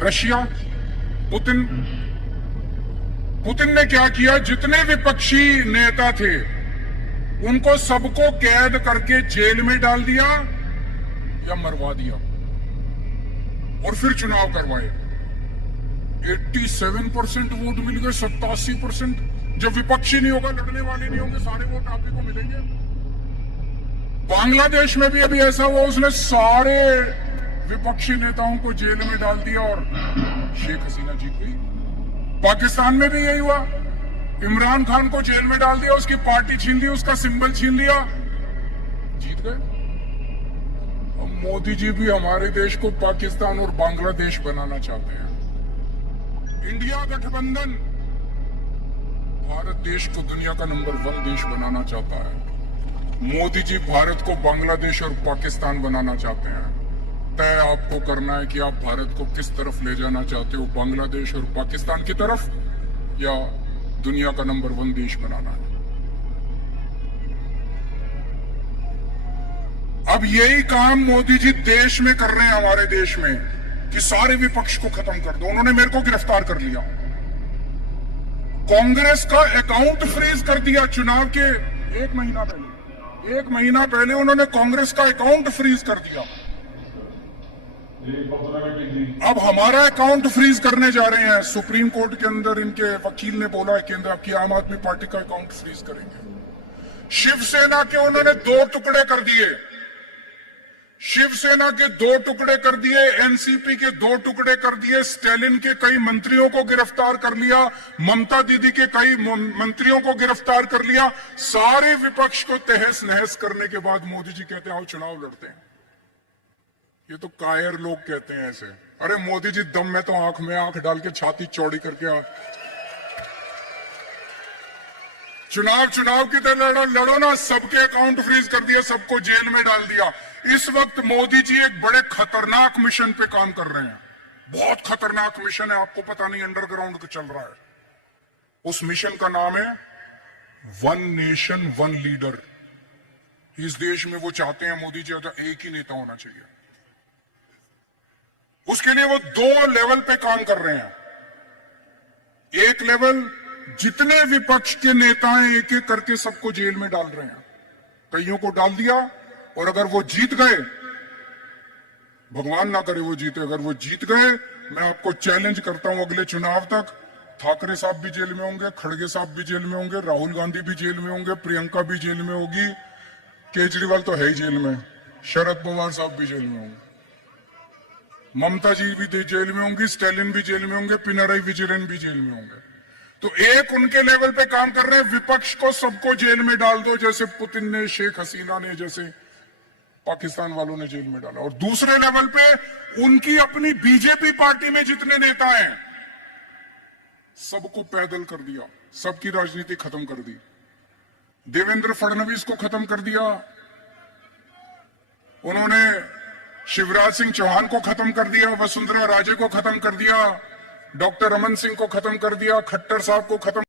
Russia, Putin ने क्या किया, जितने विपक्षी नेता थे उनको सबको कैद करके जेल में डाल दिया या मरवा दिया और फिर चुनाव करवाए। 87% वोट मिल गए, 87%। जब विपक्षी नहीं होगा, लड़ने वाले नहीं होंगे, सारे वोट आप ही को मिलेंगे। बांग्लादेश में भी अभी ऐसा हुआ, उसने सारे विपक्षी नेताओं को जेल में डाल दिया और शेख हसीना जीत गई। पाकिस्तान में भी यही हुआ, इमरान खान को जेल में डाल दिया, उसकी पार्टी छीन ली, उसका सिंबल छीन लिया, जीत गए। अब मोदी जी भी हमारे देश को पाकिस्तान और बांग्लादेश बनाना चाहते हैं। इंडिया गठबंधन भारत देश को दुनिया का नंबर 1 देश बनाना चाहता है। मोदी जी भारत को बांग्लादेश और पाकिस्तान बनाना चाहते हैं। तय आपको करना है कि आप भारत को किस तरफ ले जाना चाहते हो, बांग्लादेश और पाकिस्तान की तरफ या दुनिया का नंबर 1 देश बनाना है। अब यही काम मोदी जी देश में कर रहे हैं, हमारे देश में, कि सारे विपक्ष को खत्म कर दो। उन्होंने मेरे को गिरफ्तार कर लिया, कांग्रेस का अकाउंट फ्रीज कर दिया। चुनाव के एक महीना पहले उन्होंने कांग्रेस का अकाउंट फ्रीज कर दिया। अब हमारा अकाउंट फ्रीज करने जा रहे हैं। सुप्रीम कोर्ट के अंदर इनके वकील ने बोला है केंद्र की आम आदमी पार्टी का अकाउंट फ्रीज करेंगे। शिवसेना के उन्होंने 2 टुकड़े कर दिए, शिवसेना के 2 टुकड़े कर दिए, एनसीपी के 2 टुकड़े कर दिए, स्टालिन के कई मंत्रियों को गिरफ्तार कर लिया, ममता दीदी के कई मंत्रियों को गिरफ्तार कर लिया। सारे विपक्ष को तहस नहस करने के बाद मोदी जी कहते हैं आओ चुनाव लड़ते हैं। ये तो कायर लोग कहते हैं ऐसे। अरे मोदी जी दम में तो आंख में आंख डाल के छाती चौड़ी करके चुनाव की तरह लड़ो ना। सबके अकाउंट फ्रीज कर दिया, सबको जेल में डाल दिया। इस वक्त मोदी जी एक बड़े खतरनाक मिशन पे काम कर रहे हैं, बहुत खतरनाक मिशन है, आपको पता नहीं अंडरग्राउंड चल रहा है। उस मिशन का नाम है 1 नेशन 1 लीडर। इस देश में वो चाहते हैं मोदी जी का एक ही नेता होना चाहिए। उसके लिए वो 2 लेवल पे काम कर रहे हैं। एक लेवल, जितने विपक्ष के नेता हैं एक एक करके सबको जेल में डाल रहे हैं। कईयों को डाल दिया, और अगर वो जीत गए, भगवान ना करे वो जीते, अगर वो जीत गए, मैं आपको चैलेंज करता हूं अगले चुनाव तक ठाकरे साहब भी जेल में होंगे, खड़गे साहब भी जेल में होंगे, राहुल गांधी भी जेल में होंगे, प्रियंका भी जेल में होगी, केजरीवाल तो है ही जेल में, शरद पवार साहब भी जेल में होंगे, ममता जी भी जेल में होंगी, स्टालिन भी जेल में होंगे, पिनराई विजयन भी जेल में होंगे। तो एक उनके लेवल पे काम कर रहे हैं, विपक्ष को सबको जेल में डाल दो, जैसे पुतिन ने, शेख हसीना ने, जैसे पाकिस्तान वालों ने जेल में डाला। और दूसरे लेवल पे उनकी अपनी बीजेपी पार्टी में जितने नेता हैं सबको पैदल कर दिया, सबकी राजनीति खत्म कर दी। देवेंद्र फडणवीस को खत्म कर दिया, उन्होंने शिवराज सिंह चौहान को खत्म कर दिया, वसुंधरा राजे को खत्म कर दिया, डॉक्टर रमन सिंह को खत्म कर दिया, खट्टर साहब को खत्म